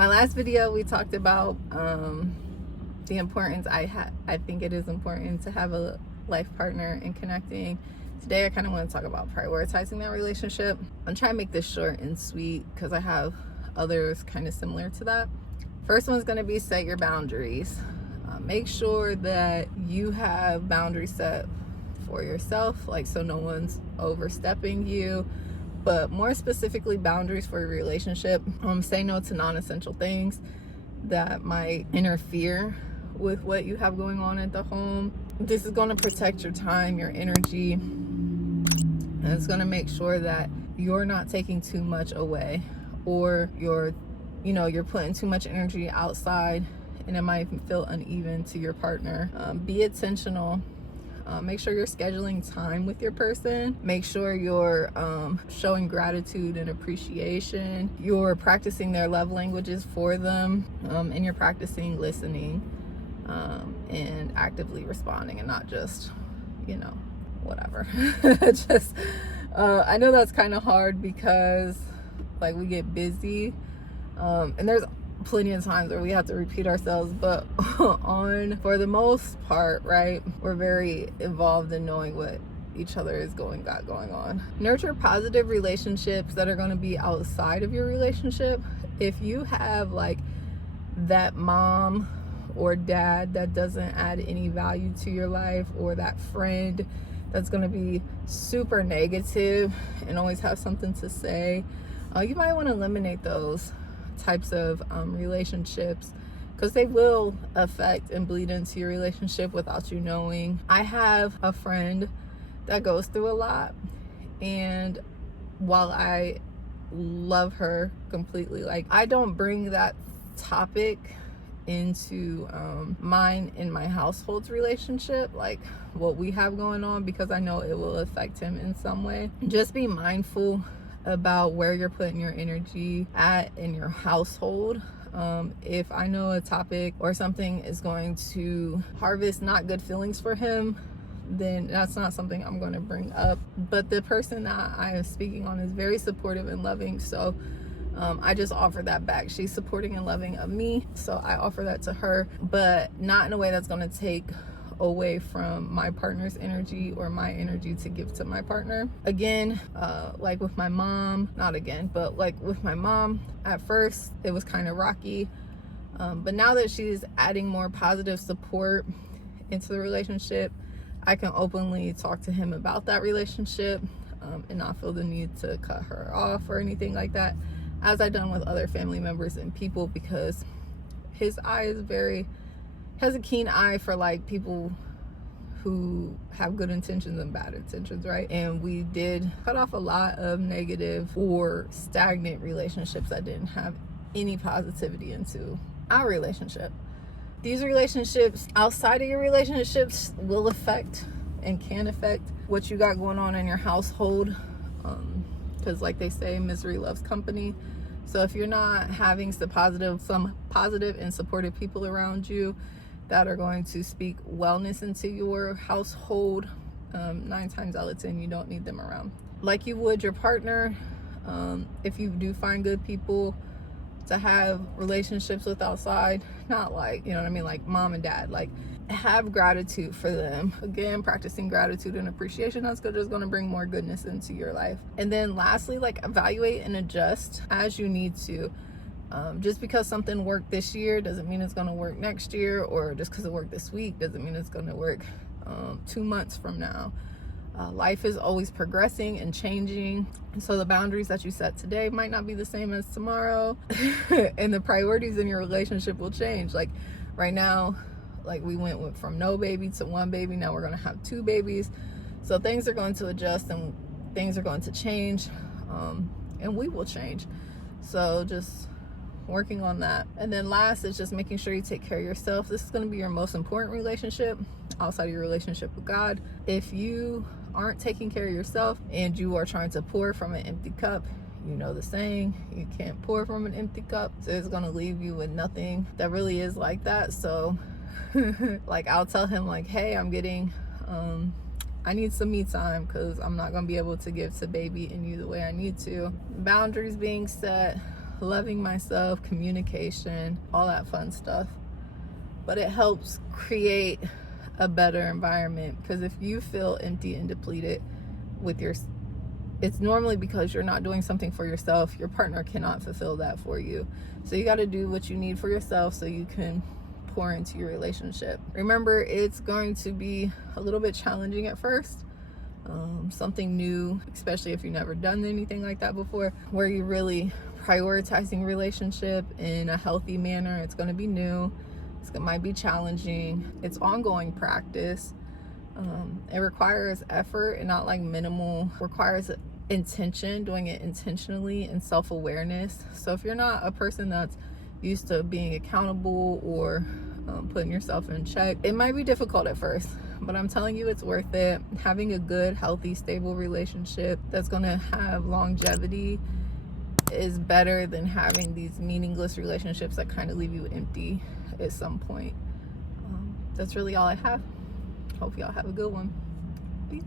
My last video, we talked about the importance. I think it is important to have a life partner and connecting. Today, I kind of want to talk about prioritizing that relationship. I'm trying to make this short and sweet because I have others kind of similar to that. First one's going to be set your boundaries. Make sure that you have boundaries set for yourself, like so no one's overstepping you, but more specifically boundaries for your relationship. Say no to non-essential things that might interfere with what you have going on at the home. This is going to protect your time, your energy, and it's going to make sure that you're not taking too much away, or you're putting too much energy outside and it might feel uneven to your partner. Be intentional. Make sure you're scheduling time with your person. Make sure you're showing gratitude and appreciation. You're practicing their love languages for them, and you're practicing listening and actively responding, and not just, whatever. Just, I know that's kind of hard because like we get busy, and there's plenty of times where we have to repeat ourselves, but for the most part, right, we're very involved in knowing what each other is going on. Nurture positive relationships that are going to be outside of your relationship. If you have like that mom or dad that doesn't add any value to your life, or that friend that's going to be super negative and always have something to say, you might want to eliminate those types of relationships, because they will affect and bleed into your relationship without you knowing. I have a friend that goes through a lot, and while I love her completely, like I don't bring that topic into mine in my household's relationship, like what we have going on, because I know it will affect him in some way. Just be mindful about where you're putting your energy at in your household. If I know a topic or something is going to harvest not good feelings for him, then that's not something I'm going to bring up. But the person that I am speaking on is very supportive and loving, so I just offer that back. She's supporting and loving of me, so I offer that to her, but not in a way that's going to take away from my partner's energy or my energy to give to my partner. Again, like with my mom, but like with my mom, at first it was kind of rocky, but now that she's adding more positive support into the relationship, I can openly talk to him about that relationship, and not feel the need to cut her off or anything like that, as I've done with other family members and people, because his eye is has a keen eye for like people who have good intentions and bad intentions, right? And we did cut off a lot of negative or stagnant relationships that didn't have any positivity into our relationship. These relationships outside of your relationships will affect and can affect what you got going on in your household, because like they say, misery loves company. So if you're not having some positive and supportive people around you that are going to speak wellness into your household, 9 times out of 10 you don't need them around. Like you would your partner, if you do find good people to have relationships with outside, not like, like mom and dad, like have gratitude for them. Again, practicing gratitude and appreciation, that's just going to bring more goodness into your life. And then lastly, like evaluate and adjust as you need to. Just because something worked this year doesn't mean it's going to work next year, or just because it worked this week doesn't mean it's going to work 2 months from now. Life is always progressing and changing, and so the boundaries that you set today might not be the same as tomorrow. And the priorities in your relationship will change. Like right now, like we went from no baby to 1 baby, now we're going to have 2 babies, so things are going to adjust and things are going to change, and we will change. So just working on that. And then last is just making sure you take care of yourself. This is going to be your most important relationship outside of your relationship with God. If you aren't taking care of yourself and you are trying to pour from an empty cup, you know the saying, you can't pour from an empty cup, so it's going to leave you with nothing that really is like that. So like I'll tell him like, hey, I need some me time because I'm not going to be able to give to baby and you the way I need to. Boundaries being set, loving myself, communication, all that fun stuff. But it helps create a better environment, because if you feel empty and depleted with your, it's normally because you're not doing something for yourself. Your partner cannot fulfill that for you. So you got to do what you need for yourself so you can pour into your relationship. Remember, it's going to be a little bit challenging at first. Something new, especially if you've never done anything like that before, where you're really prioritizing relationship in a healthy manner. It's going to be new. It might be challenging. It's ongoing practice. It requires effort, and not like minimal. Requires intention, doing it intentionally, and self-awareness. So if you're not a person that's used to being accountable or putting yourself in check, it might be difficult at first, but I'm telling you, it's worth it. Having a good, healthy, stable relationship that's going to have longevity is better than having these meaningless relationships that kind of leave you empty at some point. That's really all I have. Hope y'all have a good one. Peace.